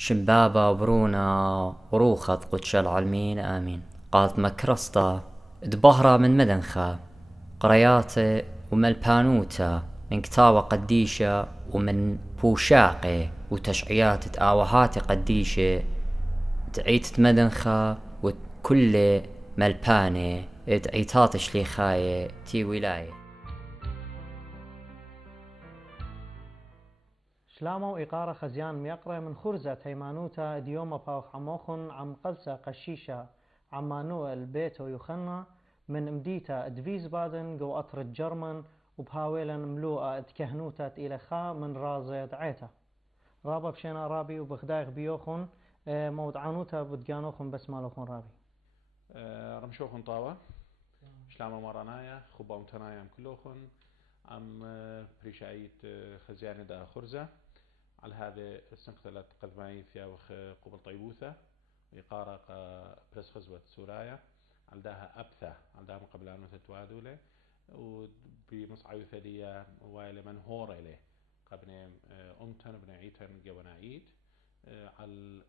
شمبابا برونا وروخط قدش العالمين آمين. قالت مكرسطة دبهرة من مدنخة قرياتي وملبانوتا من كتابة قديشة ومن بوشاقي وتشعيات تآوهاتي قديشة تعيت مدنخة وكل ملباني تعيتات شليخاية تي ولاية. شلامو إقارة خزيان ميقرة من خرزة هيمانوتا ديوما باوخ عموخن عم قلسة قشيشة عمانوئل بيتو يخنى من مديتا دفيز بادن جو أطر الجرمن وبهاويلا ملوءة اتكهنوتا إلى خا من رازة دعيتا رابا بشينا رابي وبخدايق بيوخن مود عنوتا بدقانوخن بس مالوخن رابي رمشوخن طاوة شلامو مرانايا خبا متنايا كلوخن عم بريشايت خزيانة دا خرزة على هذا السنقتلت قذماي ثياوخ قبل طيبوثة ويقارق برس خزوة سورايا على داها أبثة على داها مقبلانو تتوادولة وبمصعيو ثدية وايل من هور إليه قبل أمتن بن عيتن جوانا عيد على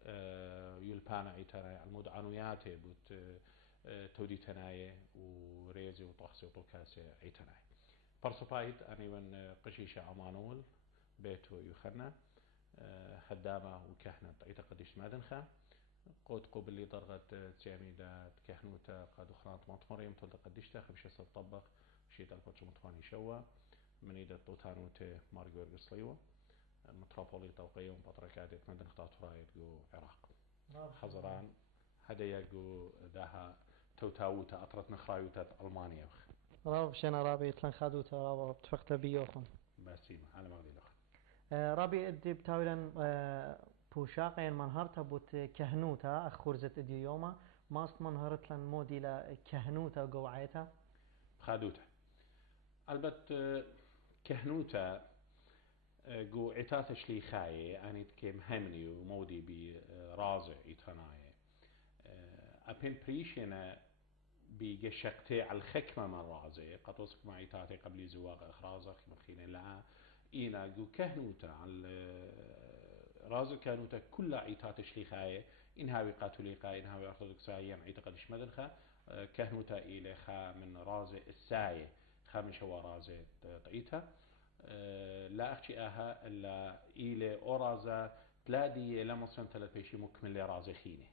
يلبانا عيتنا المدعنوياتي بوت تودي تناية وريزي وطخسي وطوكاسي عيتناي برصفايت أني من قشيشة عمانول بيتو يخنا خدامة وكهنة عيتا قديش مادنخا قوت قبلي ضرغت تياميدا كهنوتا قادو خلانت مطمر يمتل قديشتا خبشة ستطبق شيت البوتش مطفاني شوا من إيدا طوتانوت مارجور قصليوة متروبولي توقيهم بطركاتي مادنخ ترايد جو عراق حزران هدايا جو داها توتاوتا أطرت نخرايوتا ألمانيا رابا بشينا رابي تلن خادوتا رابا بتفقت بيوخن باسيما على مغدي لخ رابي ادي بتاولا بوشاقين منهرتا بوت كهنوتا أخورزت ادي يوما ماست منهرت لن مودي لا كهنوتا قوعيتا خادوتا البت كهنوتا جو عتات شليخاية أني تكيم همني ومودي برازع إيتاناية أبين بريشنا بجشقتي على الخكمة من رازع قطوسك معي تاتي قبل زواج إخرازك مخيلين لها إينا جو كهنوتا على رازع كهنوتا كل عيتات شليخاية إنها قاتوليقا إنها أرثوذكسيا عيتقدش مدنخا كهنوتا إلى خا من رازع الساية خا من شوا رازع طعيتها لا أخشي أها إلا إلى أورازا تلادي لما صنت لبيشي مكمل لرازع خينه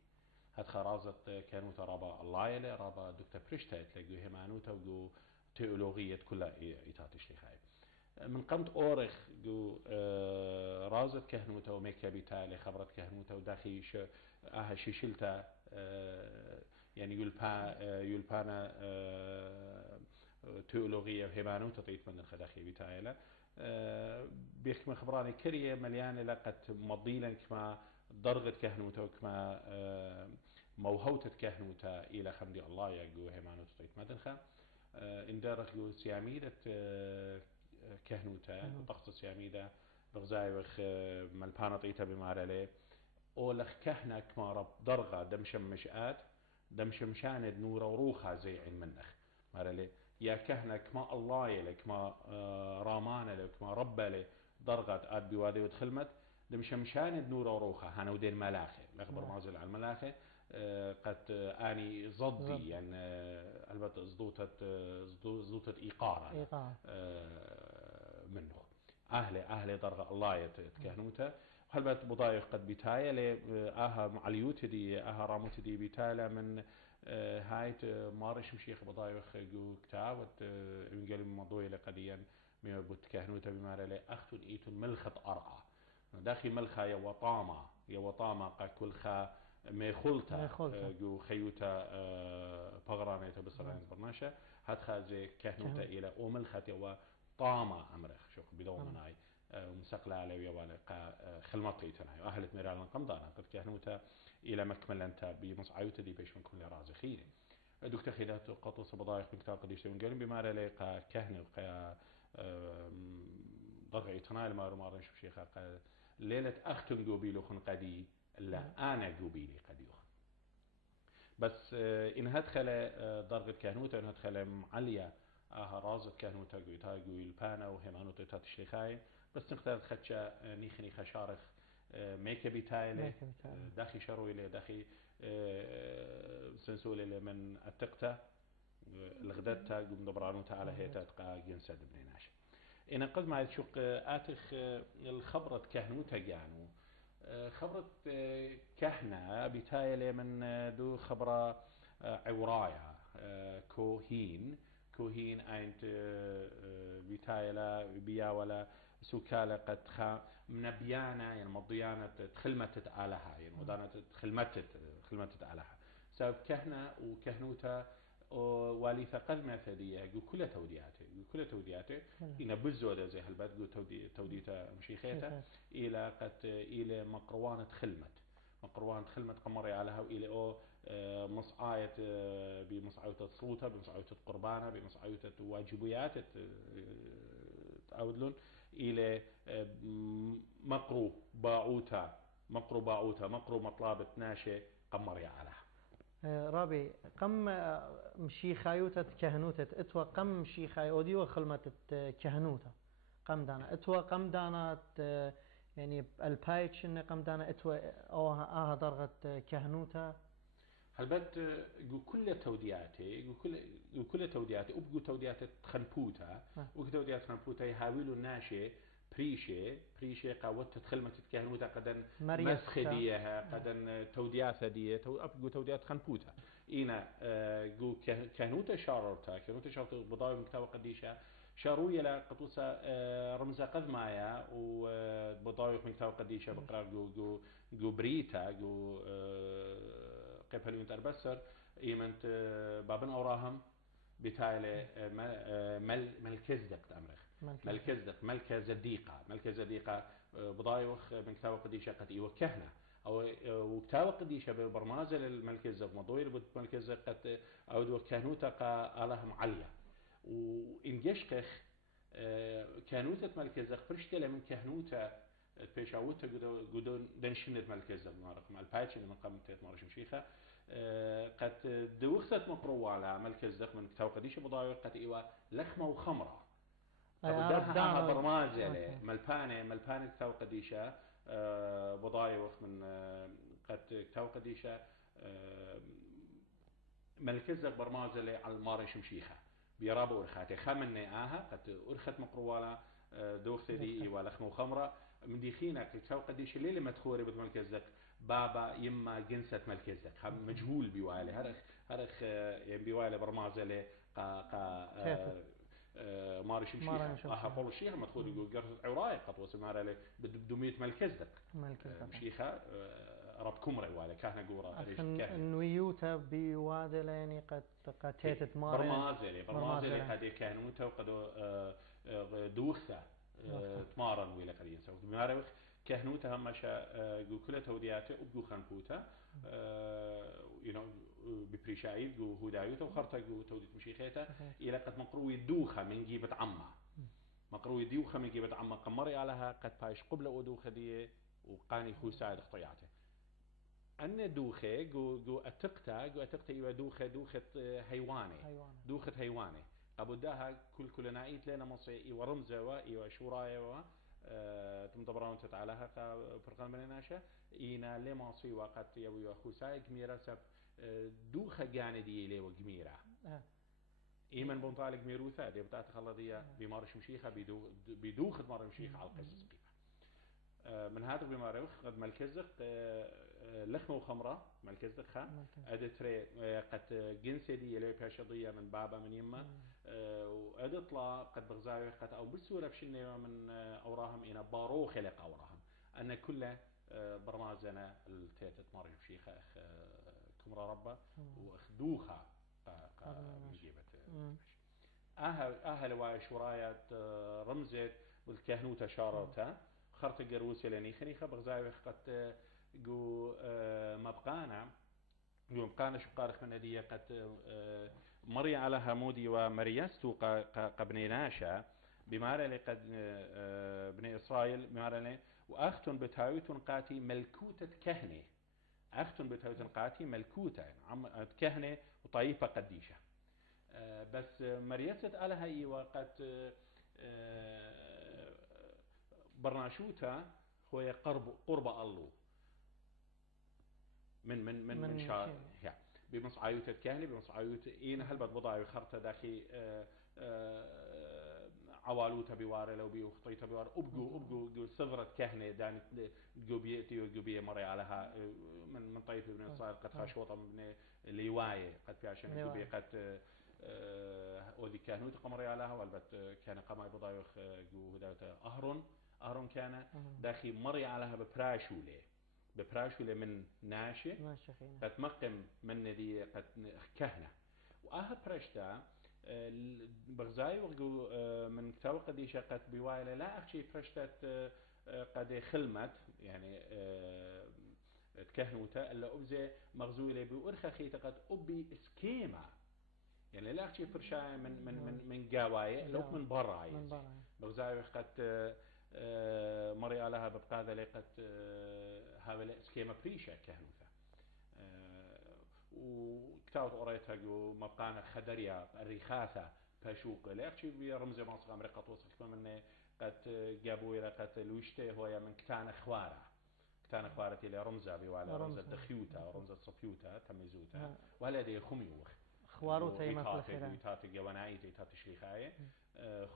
هاد خرازت كانوتا رابا الله يلي رابا دكتور بريشتا تلاقوا همانوتا وجو تيولوجية كلها إيتاتش لخاي من قمت أورخ جو رازت كهنوتا وميكا بيتالي خبرت كهنوتا وداخي أها شيشلتا يعني يلبانا تيولوجية وهمانوتا طيت من الخداخي بيتايلا بيخ من خبراني كريه مليانة لقت مضيلا كما ضرغت كهنوتا وكما موهوتة كهنوتا إلى خمدي الله يجو هيمانوتا طيت مدنخا اندارت جو سياميدة كهنوتا وطقس سياميدة بغزايوخ ملبانا طيتا بمارلي أولخ كهنة كما رب ضرغة دمشم مشآت دمشم شاند نورا وروخا زي عين منخ مارلي يا كهنة كما الله يلي كما رامان يلي كما رب يلي ضرغت آد بوادي ودخلمت دمشم شاند نورا وروخا هنودين ملاخي الأخبر مازل على الملاخي قد اني ضدي يعني البته زدوتت ايقاره منه اهلي ضرغ الله يتكهنوته وهلبت بضايق قد بتايا ل اها معليوت دي اها راموت دي بتالا من هايت مارش مشيخ بضايق جو كتاب انجل موضوع لقديا مي بتكهنوته بما له اختن ايتن ملخت ارعى داخل ملخا يا وطامه كل خا ميخولتا جو خيوتا بغرانيتا بصران برناشا هاد خازي كهنوتا إلى أوملخاتي وطامة أمرخ شوق بدون مناي ومسقلا على ويا خلمطي تناي أهلت ميرال قمضانا قد كهنوتا إلى مكمل أنت بمصعيوتا دي بيش من كل رازي خيري دكتور خيدات قطوس بضايق من كتاب قديش من قلم بما لقى كهنة وقى ضرعي تناي المارو نشوف شيخا ليلة أختم جوبيلو خن قدي لا أنا جوبيلي قد يخ بس إن هدخل درجة كهنوتا إن هدخل معلية رازة كهنوتا جويتا جويل بانا وهمانوتا تشليخاي بس نختار خدشة نيخ شارخ ميكا بيتايلة داخي شرويلة داخي سنسولة من التقطة الغدتا قم دبرانو تعالى هي تتقى جنسة بنيناش إن قد ما تشوق آتخ الخبرة كهنوتا جانو خبرة كهنة بيتايلة من دو خبرة عورايا كوهين أنت بيتايلا بيا ولا سكالة قد من بيانا يعني مضيانة تخلمت علىها يعني مضانة تخلمت علىها سبب كهنة وكهنوتا واليثا قد مثلية كل تودياته إن بزودة زي هالبات توديتا مشيخيتا إلى قد إلى مقروانة خلمت قمري علىها وإلى مصعاية بمصعاية الصوتة بمصعاية قربانة بمصعاية واجبيات تعودلون إلى مقرو باعوتا مقرو مطلابة ناشئ قمري علىها رابي قم مشيخايوتة كهنوتة اتوا قم مشيخاي اودي وخلمت كهنوتة قم دانا اتوا قم دانا يعني البايتش ان قم دانا اتوا او درغت كهنوتة هلبت كل تودياتي كل تودياتي وبقوا توديات خنبوتا وتوديات خنبوتا يحاولوا ناشئ بريشة قوت تخلمت كهنوتا قدن مسخديها قدن توديات دي أبقوا توديات خنبوتا إنا جو كهنوتا شاررتا بضاوي مكتوى قديشة شاروية لقطوسة رمزة قد مايا وبضاوي مكتوى قديشة بقرار جو بريتا جو قبل ينتر بسر إيمنت بابن أوراهم بتالي ملكزدق أمرخ ملكة زديقة بضايوخ من كتاب قديشة قد إيوه كهنة أو وكتاب قديشة ببرمازة للملكزة مضوير بالملكزة قد أودوا كهنوتا قالهم عليا وإن جشقخ كهنوتة ملكزة فرشتة من كهنوتا بيشاوتا قدون دنشنت ملكزة مارق مع البايتش من قام تيت مارش مشيخة قد دوختت مقروة على ملكزة من كتاب قديشة بضايوخ قد إيوه لخمة وخمرة أبداها برمازة ملبانة كتاب قديشة بضايوخ من قد كتاب قديشة ملكزة برمازة على المارش مشيخة بيرابو أرخاتي خمني قد أرخت مقروالة دوختي دي ولخمة وخمرة من ديخينا كتاب قديشة ليلة مدخوري بملكزة بابا يما جنسة ملكزة مجهول بيوالي هرخ بيوالي برمازة مارش مشيخة قول الشيخ مدخول يقول قرصة عراية قد وسمار عليه بدمية ملكزدك مشيخة رب كمرة ولا كهنة جورا النويوتا بيوادل يعني قد تيتت برمازلي قد كهنوتا وقد دوخة تمارن ولا قد ينسوا بمارك كهنوتا هم شا كل تودياته وبجو خنبوتا ببريشايد جو هدايوتا وخرطة جو توديت مشيخيتا إلى قد مقروي دوخة من جيبة عمة قمري علىها قد بايش قبل دوخة دي وقاني خوساعد اخطياته أن دوخة جو أتقتا إيوه دوخة هيواني قبوداها كل نايت لنا مصي إيوه رمزة وإيوه شورايا تمضبران تتعالها فرقان بنيناشا إينا لما صي وقت يوي خوساي جميرة سب دوخة جاندي لي وجميرة إيمن بنطالق ميروثا دي بتاعت خلدية بمارش مشيخة بدوخة مار مشيخة على القصص قيمة من هذا بمارش قد ملكزق لخمة وخمرة ملكزق خا أدتري قد جنسي دي اللي باشضية من بابا من يما وأدطلا قد بغزاوي قد أو بالسورة بشنة من أوراهم إنا بارو خلق أوراهم أن كل برمازنا التيتت مارش مشيخة كمرة ربا وأخدوها مجيبة أهل وشرايات رمزت والكهنوتا شارتا خرط الجروسي لاني خنيخة بغزاوي قد جو مبقانا شو قارخ من هدية قد مري على همودي ومريستو قبنيناشا بمارلي قد بني إسرائيل بمارلي وأختن بتاويتن قاتي ملكوتة كهنة كهنة وطائفة قديشة بس مريست على هاي وقد برناشوتا خويا قرب الله من شا يعني بمص عيوت الكهنة بمص عيوت هل بضاعي خرطة داخي عوالوتا بواره لو بيو خطيتا بواره أبقو صفرة كهنة دان جوبية مري علىها من طيف ابن الصائر قد خاشوطة من ليواية قد في عشان جوبية قد أودي كهنوت قمري علىها والبت كان قماي بضاعي جو هداوتا أهرون كان داخي مري علىها ببراشولة من ناشئ قد مقم من ذي قد كهنة وآها برشتا بغزاي وقو من كتاب قديشة قد بوايلة لا أخشي برشتات قد خلمت يعني تكهنوتا إلا أبزي مغزولة بأرخى خيطة قد أبي اسكيما يعني لا أخشي فرشاية من قاواية لو من برا بغزاي قد مري علىها ببقى ذلك قد هاولا اسكيما بريشة كهنوتا وكتابت قريتها جو مبقانا خدريا الرخاثة باشوق لاخشي برمز مصر امريكا توصل كمان من قد جابوا الى قد لوشته هو من كتان خوارة الى رمزة بوالا رمزة دخيوتا ورمزة صفيوتا تميزوتا وهلا دي خميوخ خواروتا يتات جواناي يتات شليخاية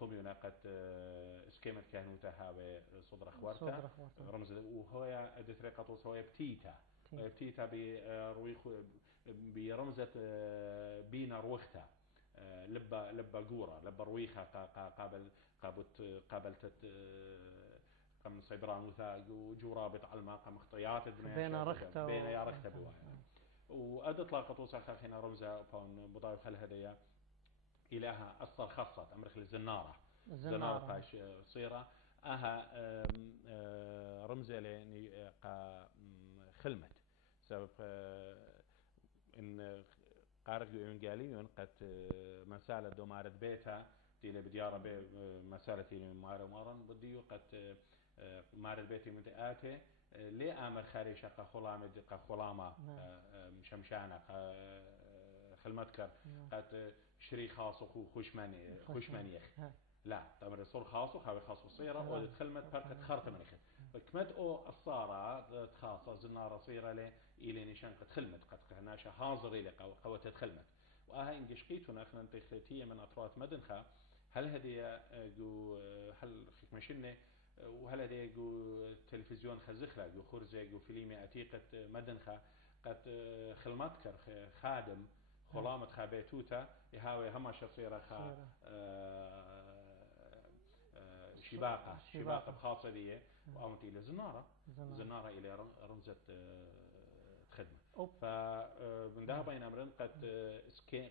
خميونا قد اسكيمة كهنوتا هاوي صدر خوارتا رمزة وهو دثريقة توصل هو بتيتا برمزة بينا روختا لبا قورة لبا رويخة قابلت قم صيبران وثاق وجورابط على الماقم اخطيات بين رخته بوايا وأدت لاقة توصل خاخينا رمزة فون بضايف خلهدية إلها أصل خاصة أمريكا الزنارة فاش صيرة رمزة لأني خلمت سبب إن قارق يونجالي قد مسألة دومارة بيتها تيلي بديارة مسألة تيلي مارن بديو قد مارة بيتي من آتي لي آمر خاريشة خلامة شمشانة خلمتكر قد شري خاص خوشمانيخ لا طبعا الرسول خاصه خاوي خاص صيرة ودخلمت بركة خرطة منيخ فكمت او الصارة خاصة زنارة صيرة لي إلي نشان قد خلمت قد قهناشا حاضر إلي قوة تدخلمت وآها إنجشقيتنا اخنا انتخلتية من أطرات مدنخة هل هدي جو هل خكمشنة وهل هدي جو تلفزيون خزخلة جو خرزة جو فيلمي أتيقة مدنخة قد خلمتكر خادم خلامة خابيتوتا يهاوي هما شصيرة شباقة بخاصة لي وقامت إلى زنارة إلى رمزة خدمة فمن ده بين أمرين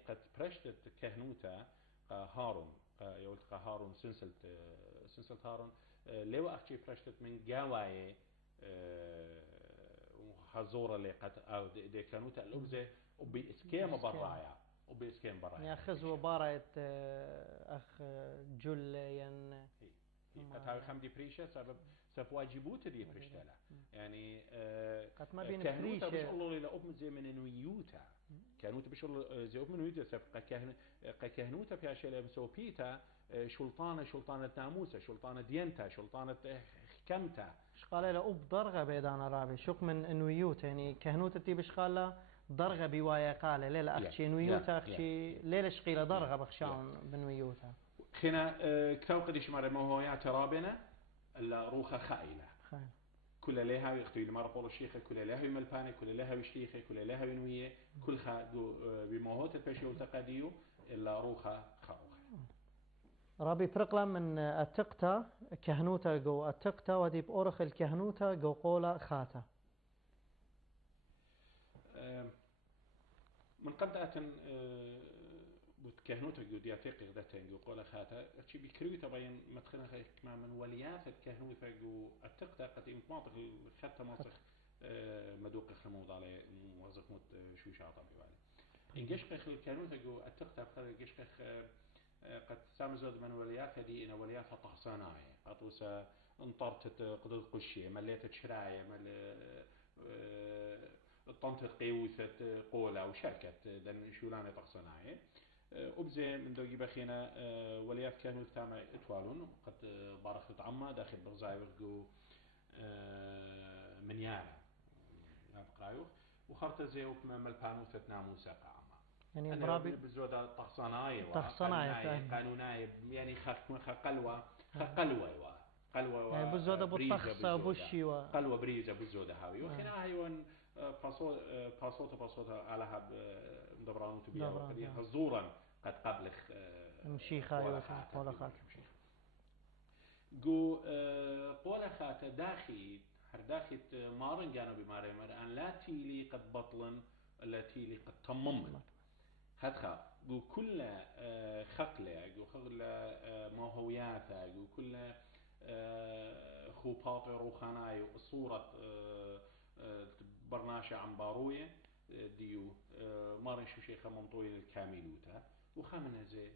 قد برشت كهنوتا هارون يقولت هارون سنسلة هارون لو أخشي برشتت من جاواي وحزورة اللي قد أو دي كهنوتا الأبزة وبإسكيم برايا يا خزوة بارايت أخ جلين قد هاي خمدي بريشة سبب واجبوت دي بريشتلا يعني قد ما بين كهنوتا بريشة بش الله إلى أبن زي من نويوتا كهنوتا بش الله زي أبن نويوتا سبب كهنوتا في عشان مسو بيتا شلطانة ناموسة شلطانة دينتا شلطانة حكمتا ايش قال له أب ضرغة بيدانا رابي شوك من نويوت يعني كهنوتا تي بش قال له ضرغة بوايا قال ليلة أخشي نويوتا أخشي ليلة شقيلة ضرغة بخشاون بنويوتا خنا كتاب قديش مرة ما هو يعترابنا إلا روخة خائلة كل لها يختي لما رقول الشيخ كل لها يملباني كل لها يشتيخ كل لها ينويه كل خادو بموهوت الفشيول تقاديو إلا روخة خروخة رابي برقلا من التقطة كهنوتا جو التقطة ودي بأورخ الكهنوتا جو قولا خاتا من قبضة بتكهنوتا جو دياتيق غدتين جو قولا خاتا ارشي بكريو تبين مدخلنا خيك ما من وليات الكهنوتا جو التقطة قد يمطاطق الخطة ماسخ مدوق خموض على موظف موت شو شعطة بيوالي إنجيش قيخ الكهنوتا جو التقطة بقدر إنجيش قيخ قد سامزود من وليات هذه إن ولياتها طحصاناية قطوسة انطرت قدر قشية مليت شراية طنطة قيوثة قولة وشركة دن شولانة طحصاناية أبزي من دوجي بخينا وليات كانوا تامة إطوالون قد بارخت عما داخل برزاي وقو منياله بقرايوخ وخرطة زيوك ملبانوثة ناموسة قاعمة يعني أنا برابي بزودة طخصناية طخصناية قانوناية يعني قلوة قلوة قلوة يعني بزودة بريزة بالطخصة بوشي قلوة بريزة بزودة هاوي وخنا هايون باصوتا على هاب مدبران تبيا وقديم هزورا قد قبلخ مشيخة قولخات جو قولخات داخي هرداخت مارن جانو بماري مرأن لا تيلي قد بطلن لا تيلي قد تممن هدخا جو كل خقلة جو خقلة موهوياتا جو كل خوباط روخاناي صورة برناشة عن باروية ديو مارن شو شيخة منطوية الكاملوتا وخامنها زي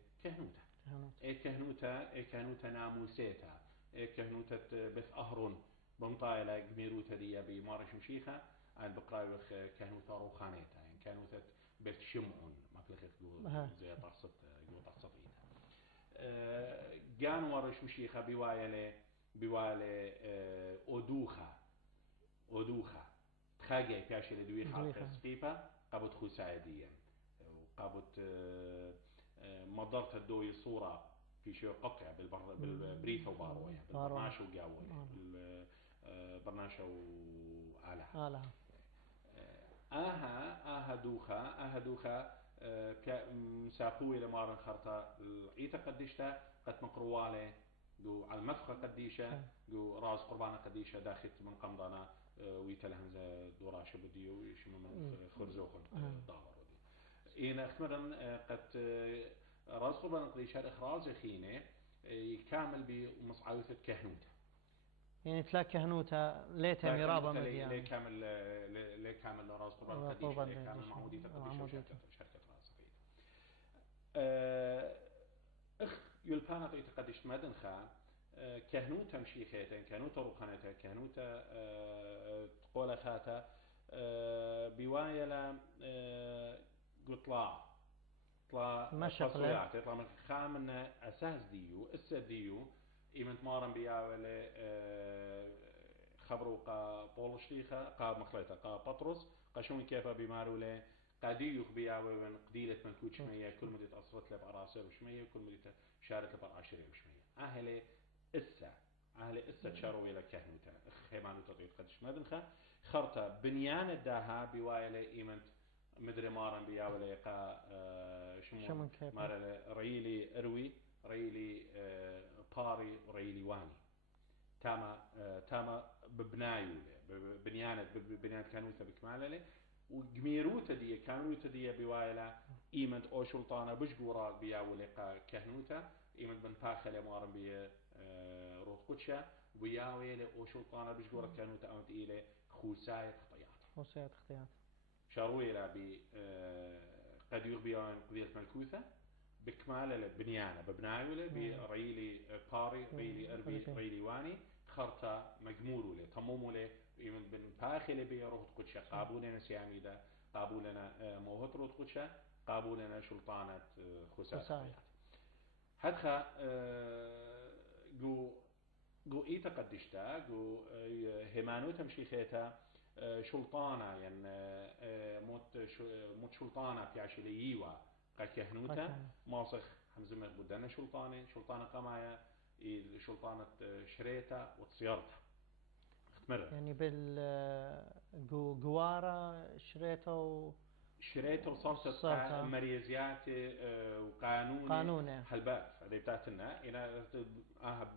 كهنوتا كهنوتا ناموسيتا كهنوتا بث أهرون بمطايلة جميروتا دي بمارن شو شيخة عن بقرايوخ كهنوتا روخانيتا يعني كهنوتا بث شمعون ما كلخت زي طقسط جو طقسطين جان ورش مشيخة بوايلة أودوخة تخاجي بياش لدوي حلقة سقيفة قابت خوسايدية وقابت مضرت الدوي صورة في شيء قطع بالبريثة وباروية بالبرناشة وقاوية بالبرناشة وآلها آها دوخة مساقوي لمارن خرطة العيتة قديشتا قد مقروالة جو على المدخة قديشة جو راس قربانة قديشة داخل من قمضانا ويتلهم دوراشة بديو يشمو من خرزوخن داور ودي إن أخمرا قد راس قربانة قديشة إخراج خينة يكامل بمصعوثة كهنوته يعني تلاقي كهنوتا ليتها مرابا مديان ليه كامل راس قربان قديش ليه كامل معمودية قديش شركة راس قيد اخ يلبانا قيت قديش مدن خا كهنوتا مشيخيتا كهنوتا روخانتا كهنوتا تقول خاتا بوايلا قطلع مشقلة يطلع من خامنا أساس ديو ديو إيمنت مارن بياولة خبرو قا بولشليخة قا مخلطة قا بطرس قشون كيفا بمارولة قاديوخ بياولة من قديلة ملكوت شمية كل مدة أصرت لب أراسر وشمية كل مدة شارت لب أراشر وشمية أهلي إسا تشاروا إلى كهنوتا خيمانو تطيط قدش مدنخة خرطة بنيان الداها بوايلة إيمنت مدري مارن بياولة قا شمو مارلة ريلي أروي ريلي باري وريلي واني تاما ببنايولة بنيانة كانوتا بكمالة وجميروتا دي بوايلة إيمنت أو شلطانة بشجورا بياولة قا كهنوتا إيمنت بن باخلة مارن بي روت قدشة وياولة أو شلطانة بشجورا كهنوتا أمت إلى خوساية خطيات شارويلا قد يغبيان قضية ملكوثة بكمالة بنيانة ببنايولة بريلي باري ريلي أربي ريلي واني خرطة مجمولة تمومولة من بن باخلة بيروت قدشة قابولنا سياميدا قابولنا موهت روت قدشة قابولنا شلطانة خساسيات هدخا جو إيتا قدشتا جو همانو تمشي خيتا شلطانة يعني موت شلطانة في عشليوا كهنوتا ماسخ حمزمة بدنا شلطانة قمايا شلطانة شريتا وتصيرتها اختمرت يعني جوارا شريتا وصلت مريزيات وقانون حلبات هذه بتاعتنا إلى أهب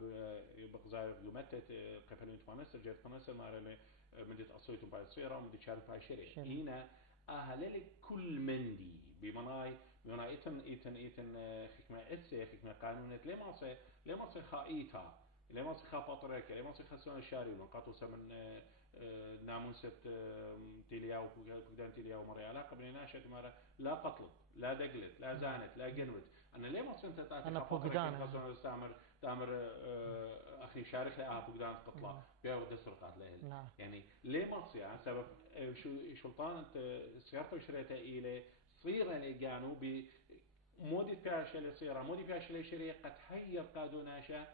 بقزاير قمتت قفلين تمانسر جيت تمانسر مارلي مدة أصويت بعد صيرة ومدة شارف بعد شري هنا أهللك كل مندي بمناي إيتن خكمة إتسي خكمة قانونات ليه ما صي خائيتها ليه ما صي خاطرك ليه ما صي خسون الشاري ونقاطو سمن ناموسة تيليا وبقدان تيليا ومري علاقة بيناشة مرة لا قتلت لا دقلت لا زانت لا جنوت أنا ليه ما صنت أنا بقدان تامر أخي شارك لا بقدان قتلة بياخد السرقات له يعني ليه ما تصير سبب شلطان سيارته وشريته إلى صيرة اللي كانوا بمودي فيهاش اللي صيرة مودي فيهاش اللي شريه قد هير قادوناشة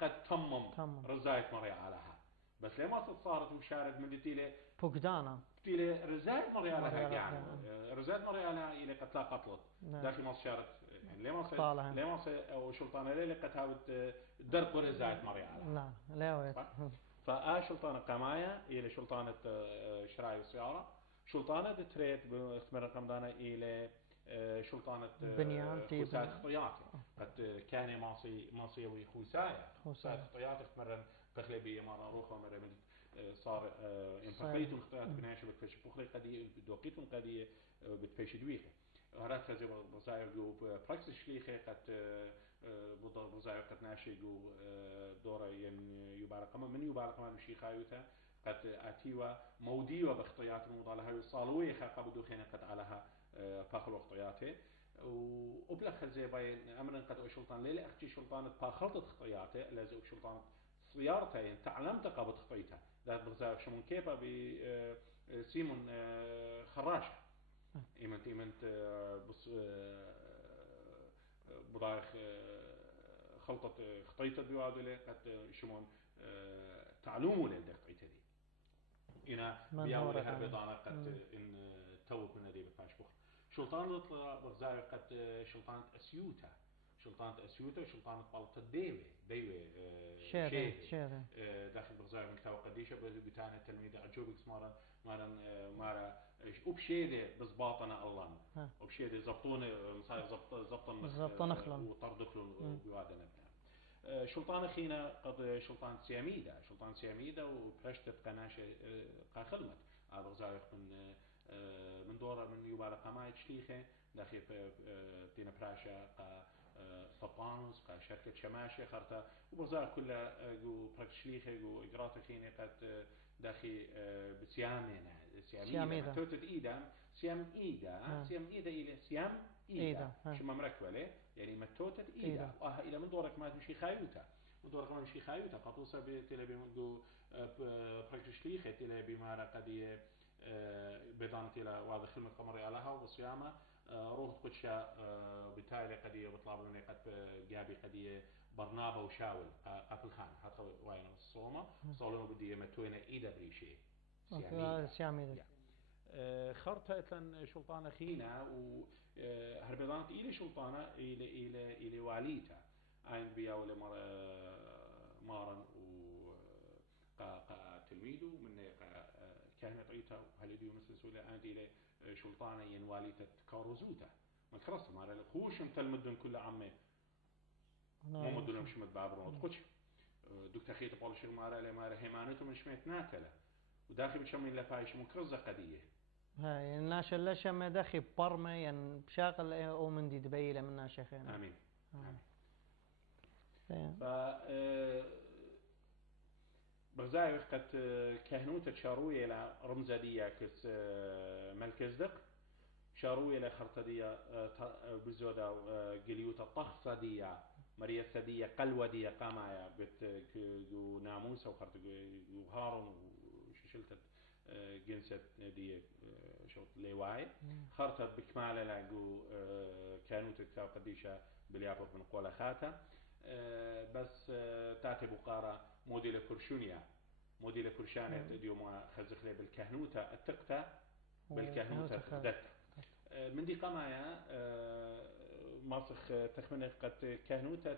قد تمم رزاية مري علىها بس ليه ما صارت مشارد من ديتيله فقدانا ديتيله رزاد مريالها مريالها يعني رزاد مريالها إلى قتلا قتلت داخل ما شارت يعني ليه ما أو شلطانة ليه قتها درق رزاد مريالها نعم لا ويت فشلطانة قماية إلى شلطانة شراي وسيارة شلطانة تريد باستمرار قمدانة إلى شلطانة بنيان خوساية خطياتي قد كان ماصي وخوساية خطياتي استمرار بخلبية مرة روخة مرة من صار انفقيتون خطيات بناش بتفش بخلي قدية دوقيتون قدية بتفش دويخة هرات كذا بزاير جو براكسس شليخة قد بزاير قد ناشي جو دورة يبارك من يبارك من شي خايوتها قد أتيوا موديوا باختيات الموضوع هاي الصالوية خاقة بدو خينا قد علىها باخر اختياته وبلخ زي باين أمرا قد شلطان ليلة أختي شلطانة باخرت خطياته لازم شلطان سيارته يعني تعلمت قبض خطيتها ذات بغزاير شمون كيبا بسيمون خراشة إيمنت بص بضايخ خلطة خطيتة بيوادله قد شمون تعلموا لده خطيتة دي إنا بياولي هربيضانا قد إن توب من هذه بتناش بخر شلطان بغزاير قد شلطانة أسيوتا شلطانة أسيوتا وشلطانة بلطة ديوي شيرة داخل بغزاير من كتاب قديشة بتانا تلميذ عجوبك مارا وبشيدة بزباطنا الله وبشيدة زبطوني صار زبطنا وطردخلوا بوادنا شلطان خينا قد شلطان سياميدا وبرشتة قناشة قاخدمت بغزاير من دورة من يبالغ قماية شليخة داخل تينا براشا سبانوس شركة شماشة خرطة وبغزاير كلها جو بركشليخة جو إجراءات خينا قد داخل بسيامنا سياميدا توتت إيدا سيام إيدا إلى سيام إيدا شو ما مركبة يعني ما توتت إيدا إلى من دورك ما تمشي خايوتا من دورك ما تمشي خايوتا قطوسة بتلا بمجو بركشليخة تلا بمارا قدية بدانت إلى واضح خدمة قمري علىها وبصيامة روح تقشة بتاعي قدية بطلب لنا قد جابي قدية برنابة وشاول قفل خان حتى وين الصومة صولنا بدي متوينا إيدا بريشة سياميدا خرطة إتلن شلطانة خينا وهربضانت إلى شلطانة إلى واليتا عين بيا ولا مارن تلميذه من كهنة عيتا هل يديو مثل سؤال عندي إلى شلطانة ينواليتا كاروزوتا ما كرست مارا خوش متلمدن كل عمه مو مدن مش متبابر وتقولش دكتور خيط بالشيء مارا هيمانته من شميت ناتله وداخل بشم إلا فايش مكرزة قدية هاي الناس اللي شم داخل برمة ين بشاقل أو من دي دبيلة من ناشخين آمين ف بغزاي وقت كهنوت شاروية إلى رمزة دية كس ملكزدق شاروية إلى خرطة دية بزودة قليوت الطخصة دية مريا الثدية قلوة دية قامايا بت جو ناموسة وخرطة جو هارون وشلتت جنسة دية شوط ليواي خرطة بكمالة لقو كهنوت كتاب قديشة باليابط من قولة خاتا بس تاتي بقارة موديل كرشونيا موديل كرشانة ديوما خزخلي بالكهنوتة التقتة بالكهنوتة تقدت من دي قمايا ماسخ تخمن قد كهنوتة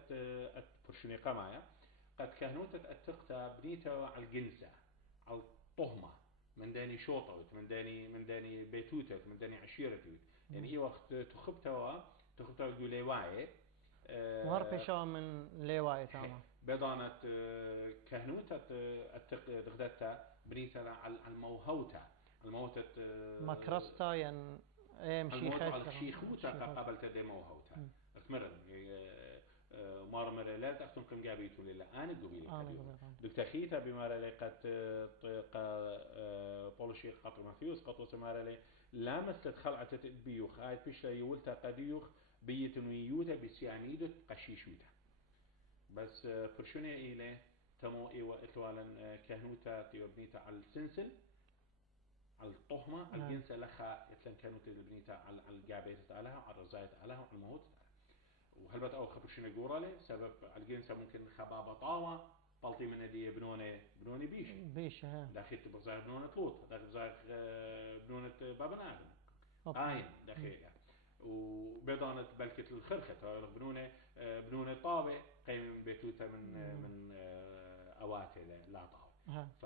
كرشونيا قمايا قد كهنوتة التقتة بنيتها على الجنسة على الطهمة من داني شوطوت من داني بيتوتك من داني عشيرتك يعني اي وقت تخبتها جوليواي وهربشا من ليواي تمام بدانت كهنوتة دغدتها بنيتها على الموهوتة الموتة مكرستا ين مشي خايف شيخوتة قبل تدي موهوتة اكمرن مار لا تختم كم جابيتو لله أنا قبيل دكتخيتها بمارا لي قد بولشي قطر ماثيوس قطوس مارا لي لا مثلت خلعة بيوخ هاي بيش يولتا قديوخ بيتنويوتا بسيانيدو قشيشوتا بس فرشوني إليه تمو إيوة إتوالا كهنوتا تيوبنيتا على السنسل على الطهمة على الجنس لخا إتلان كهنوتا تيوبنيتا على الجابيت عليها على الرزايد عليها وعلى الموت وهل بتأو خبرشوني جورالي سبب على الجنس ممكن خبابة طاوة بالتي من دي بنوني بيش ها داخل بزاغ بنونة لوط داخل بزاغ بنونة بابن آدم آين داخلها وبيضانة بلكة الخرخة بنونة طاوة قيم من بيتوتة من أواتي لا طاوة ف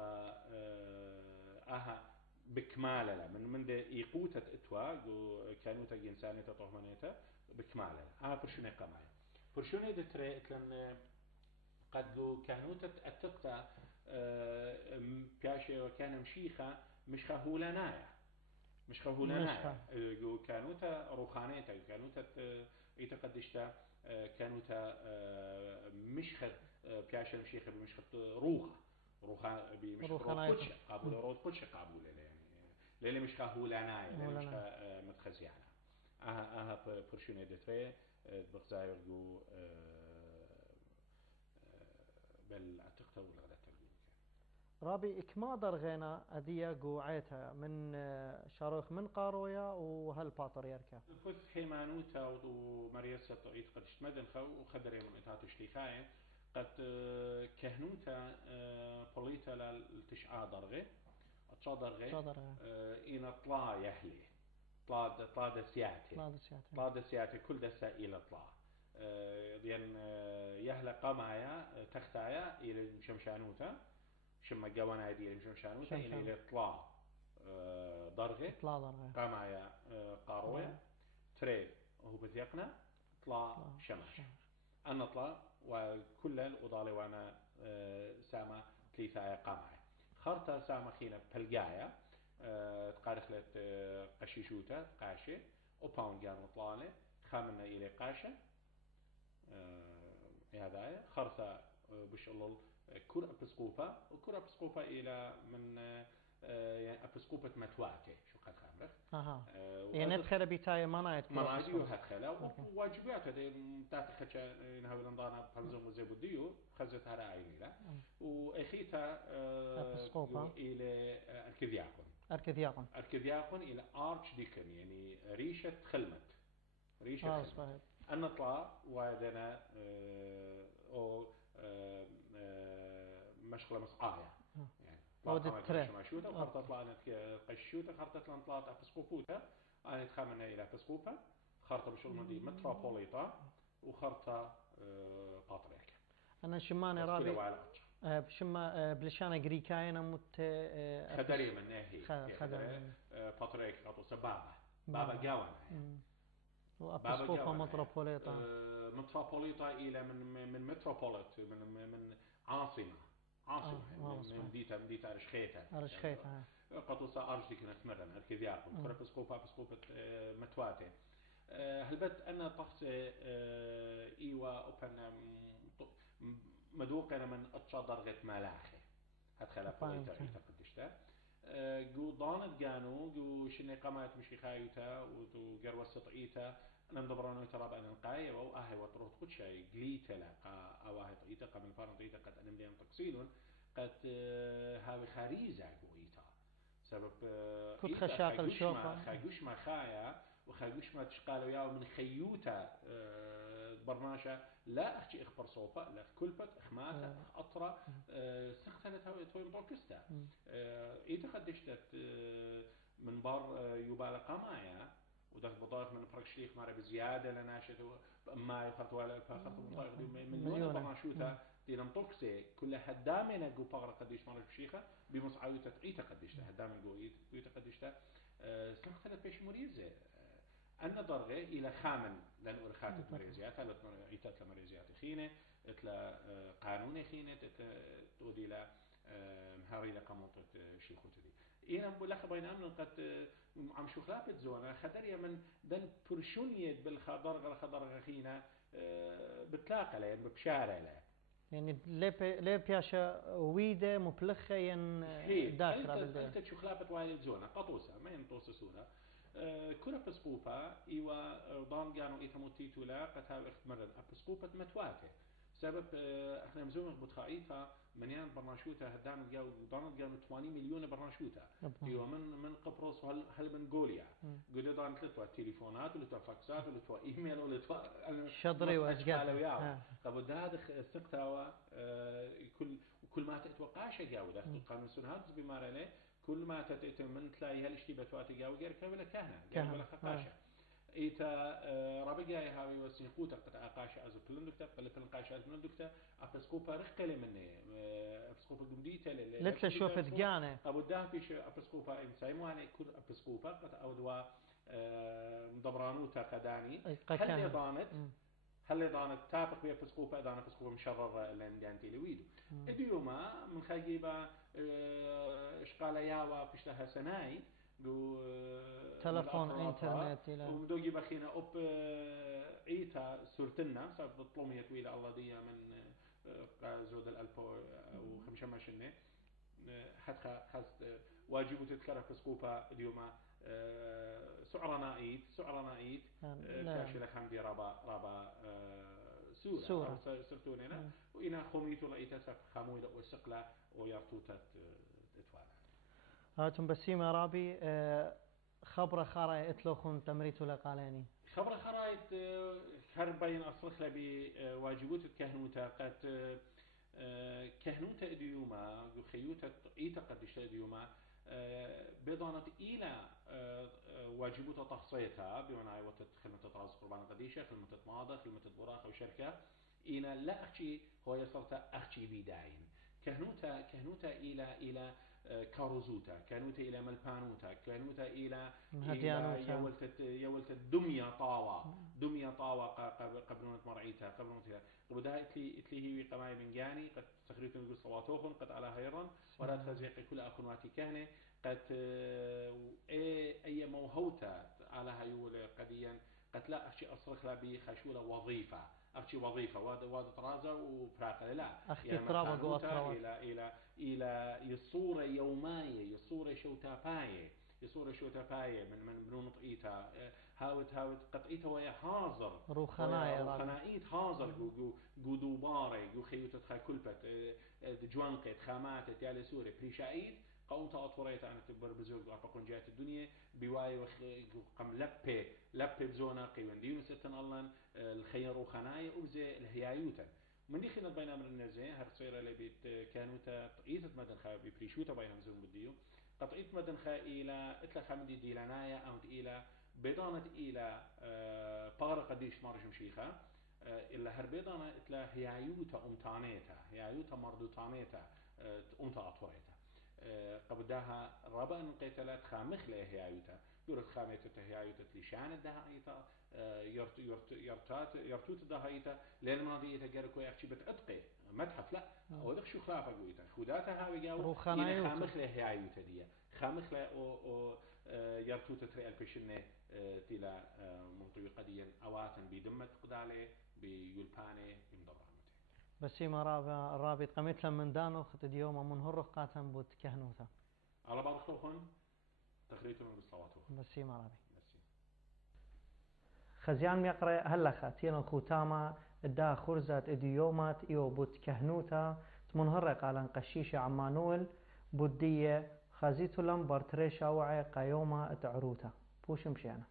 أها بكمالة من دي إيقوتة إتوا كانوا تجي إنسانية طهمانية بكمالة برشوني قماي برشوني دتري إتلن قد كانوا تتقطع بياشة وكان مشيخة مش خهولانايا كانوا روخانية كانوا يتقدشتا كانوا مش بياشة مشيخة بمشخة روخا بمشخة روخ قابل روخ قدش قابل يعني ليلة مش خهولانايا ليلة مش متخزيانا برشوني دتري بغزاي ورجو بل أتقطع والغدا ترجمة رابي إكمادر غينا أديا قوعيتها من شاروخ من قارويا وهالباطريركا فوت حيمانوتا وماريسا طريق قدشت مدنخا وخدري من إتاتو شليخاية قد كهنوتا بوليتا للتشعى درغي أتشا إن طلا يحلي طلا دسياتي كل دسا إلى طلا لأن يهلا قمايا تختايا إلى مشمشانوتا شما جوانا دي مشمشانوتا إلى إطلاع درغة قمايا قارويا تري وهو بثيقنا طلع شماش أنا طلع وكل الأضالي وانا سامة ثلاثة قمايا خرطة سامة خينا بلقايا تقارخلت قشيشوتا قاشة وباون جانو طلالة خامنا إلى قاشة هذا خرطة بشلل كور أبسقوبة وكور أبسقوبة إلى من يعني أبسقوبة متواتة شو قد خامرخ يعني ندخل بيتاي منايت منايديو هدخله وواجبات هذه تاعت خدشة إنها بلندانا بحمزة وزيب الديو خزت هذا عيني لا وأخيتها أبسقوبة إلى أركدياقون إلى أرش ديكن يعني ريشة خلمت أن نطلع وعندنا أو مشغلة مسقاية يعني طلعت مشوتة وخرطة طلعت قشوتة خرطة طلعت أبسقوبوتا أنا تخمن إلى أبسقوبة خرطة بشغل دي متروبوليتا وخرطة باتريك أنا شمانة رابي بشما بلشانة غريكاينا مت خدري من ناهي خدري باتريك خاطو بابا جاوانا وأبسقوبة متروبوليتا إلى من متروبوليت من عاصمة من ديتا أرشخيتا قطوسة أرش دي كانت مرة أركيدياقون كرة بسقوبة متواتي هلبت أنا طخت إيوا أوبن مدوقنا من أتشا درجة ملاخي هتخلى بوليتا قدشتا جو ضانت جانو جو شني قامت مشي خايوتا وجروا السطعيتا نمدبرانو ترى بأن القاية أو أهي وطروت قد شيء قليتا لقا أو أهي طعيتا قبل فارن طعيتا قد أنم ليهم تقصيلون قد هاوي خاريزة قويتا سبب كنت خشاق الشوفة خايوش ما خايا وخايوش ما تشقالوا ياو من خيوتا برناشا لا أخشي إخبر صوفة لا كلبت إخماتا أطرة سختلت هاوي توي مطوكستا إيتا قدشتت من بار يبالغ قمايا ودخل بطايق من فرق شليخ مارا بزيادة لناشته ما يخرط ولا فخرط بطايق دي مليون برناشوتا دي نمطوكسي كل هدامي نقو بغرة قديش مارا بشيخة بمصعاوية تقيتا قديشتا هدامي نقو يتا قديشتا سختلت بيش مريزة أن درجة إلى خامن لأن أرخات مريزيات هل عيتات لمريزيات خينة إتلا قانون خينة تودي إلى مهاري لقموطة شيخوتة دي إيه بلخ بين أمن قد عم شو خلافة زونا خدريا من دن برشونية بالخضر خينة بتلاقى لين ببشارة له يعني ليه بياشا ويدة مبلخة ين داخرة بالدين أنت شو خلافة وايد زونا قطوسة ما ينطوس سورة كرة بسقوفة إيوا ضان جانو إيتموتيتو لا قد هاو اختمرن بسقوفة متواته سبب احنا مزوم بتخايتها منيان برناشوتا هدان الجو ضانت جانو 80 مليون برناشوتا ايوه من قبرص هل من جوليا قد ضانت لتوا تليفونات ولتوا فاكسات ولتوا ايميل ولتوا شضري واسقال قبل هذا استقتاوا كل ما تتوقعش جاو داخل قانون سنهات بما له كل ما تتم من تلاقي هالاشتباه تواتي جاو غير كامله كهنه ولا خقاشه إيتا ربجاي هاوي وسنقوتا قطع قاشة أزو بلندكتا بل قاشة أزو بلندكتا أبسقوبا رخلة مني أبسقوبا قمديتا لتلا شوفت جانا أبو ده فيش أبسقوبا إنسايمو أنا كل أبسقوبا قطع أو دوا مدبرانوتا قداني هل ضانت تابق بيا أبسقوبا دانا أبسقوبا مشرر لندانتي لويدو إديوما من خاجيبا إشقال ياوا بيشتها سناي دو تلفون انترنت الى ودوجي بخينا اوب ايتا سورتنا صار بطلوميه طويله الله دي من زود الالف او خمسة ماشنه حتى خاص واجب تذكر بسقوفا اليوم سعرنا ايد كاشله خمدي رابا سوره سرتوننا وإنا خميتو لقيتا خموي وسقلا ويرتوتت اتوانا هاتم بسيمة رابي خبر خراي اتلوخون تمريتو لقالاني خبر خرايت هربين أصلخ لبي واجبوت كهنوتا قد كهنوتا اديوما خيوتا ايتا قدش اديوما بضانت إلى واجبوتا تخصيتها بمعنى خدمة تراز قربان قديشة خدمة ماضة خدمة براخ وشركة إلى لا أخشي هو يصرت أخشي بيداين كهنوتا إلى كاروزوتا كانوتا إلى ملبانوتا كانوتا إلى يولت دمية طاوة قبلونة مرعيتها قبلونة وبدها إتلي هي قماي من جاني قد تخريطون يقول صواتوخن قد على هيران ولا تخزيق كل أخواتي كهنة قد أي موهوتا على هيول قديا قد لا أشي أصرخ لا بخشولة وظيفة أختي وظيفة واد طرازة وفراقة لا يعني طرابة إلى يصورة يومية يصورة شوتاباية من بنون طئيتها هاوت قطعيتها وهي حاضر روخنايت حاضر جو دوبارة جو خيوتة خاكلبة جوانقت خامات تيالي سوري بريشايد قومت أطوريت أنا تبر بزوج أفقون جات الدنيا بواي قم لبة بزونا قيوان ديون ستن الله الخير وخنايا وبزي الهيايوتا من دي خلال بين أمر النزي هرصيرة اللي بيت كانوا تقيتة مدن خا ببريشوتا بين مزون بديو قطعيت مدن خا إلى إتلا خمدي ديلانايا أو إلى بيضانة إلى بار قديش مارج مشيخة إلا هربيضانة إتلا هيايوتا هيايوتا مردوتانيتا أمتا أطوريتا قبدها ربع قتلت خامخ له هيايوتا يورت خامته هيايوتا لشان دهايتا يرتوت دهايتا لين ما ديتا جركو يحكي بتعتقي متحف لا ودخ شو خلافه قويتا خداتها هاوي جاو خامخ له هيايوتا دي خامخ له او يرتوت تري البشنه تلا منطقه قديا اواتن بدمت قداله بيولبانه بمدرعه بسيمة رابط قمت لهم من دانو خد اليوم من هرخ قاتم بود كهنوثا على بعض خلوخن تخريتهم بالصواتو بسيمة رابي خزيان ميقرأ هلا خاتين الخوتاما دا خرزات اديومات ايو بود كهنوثا من هرق على قشيشة عمانويل بودية خازيتو لهم برتريشا وعي قيومة اتعروتا بوش مشيانا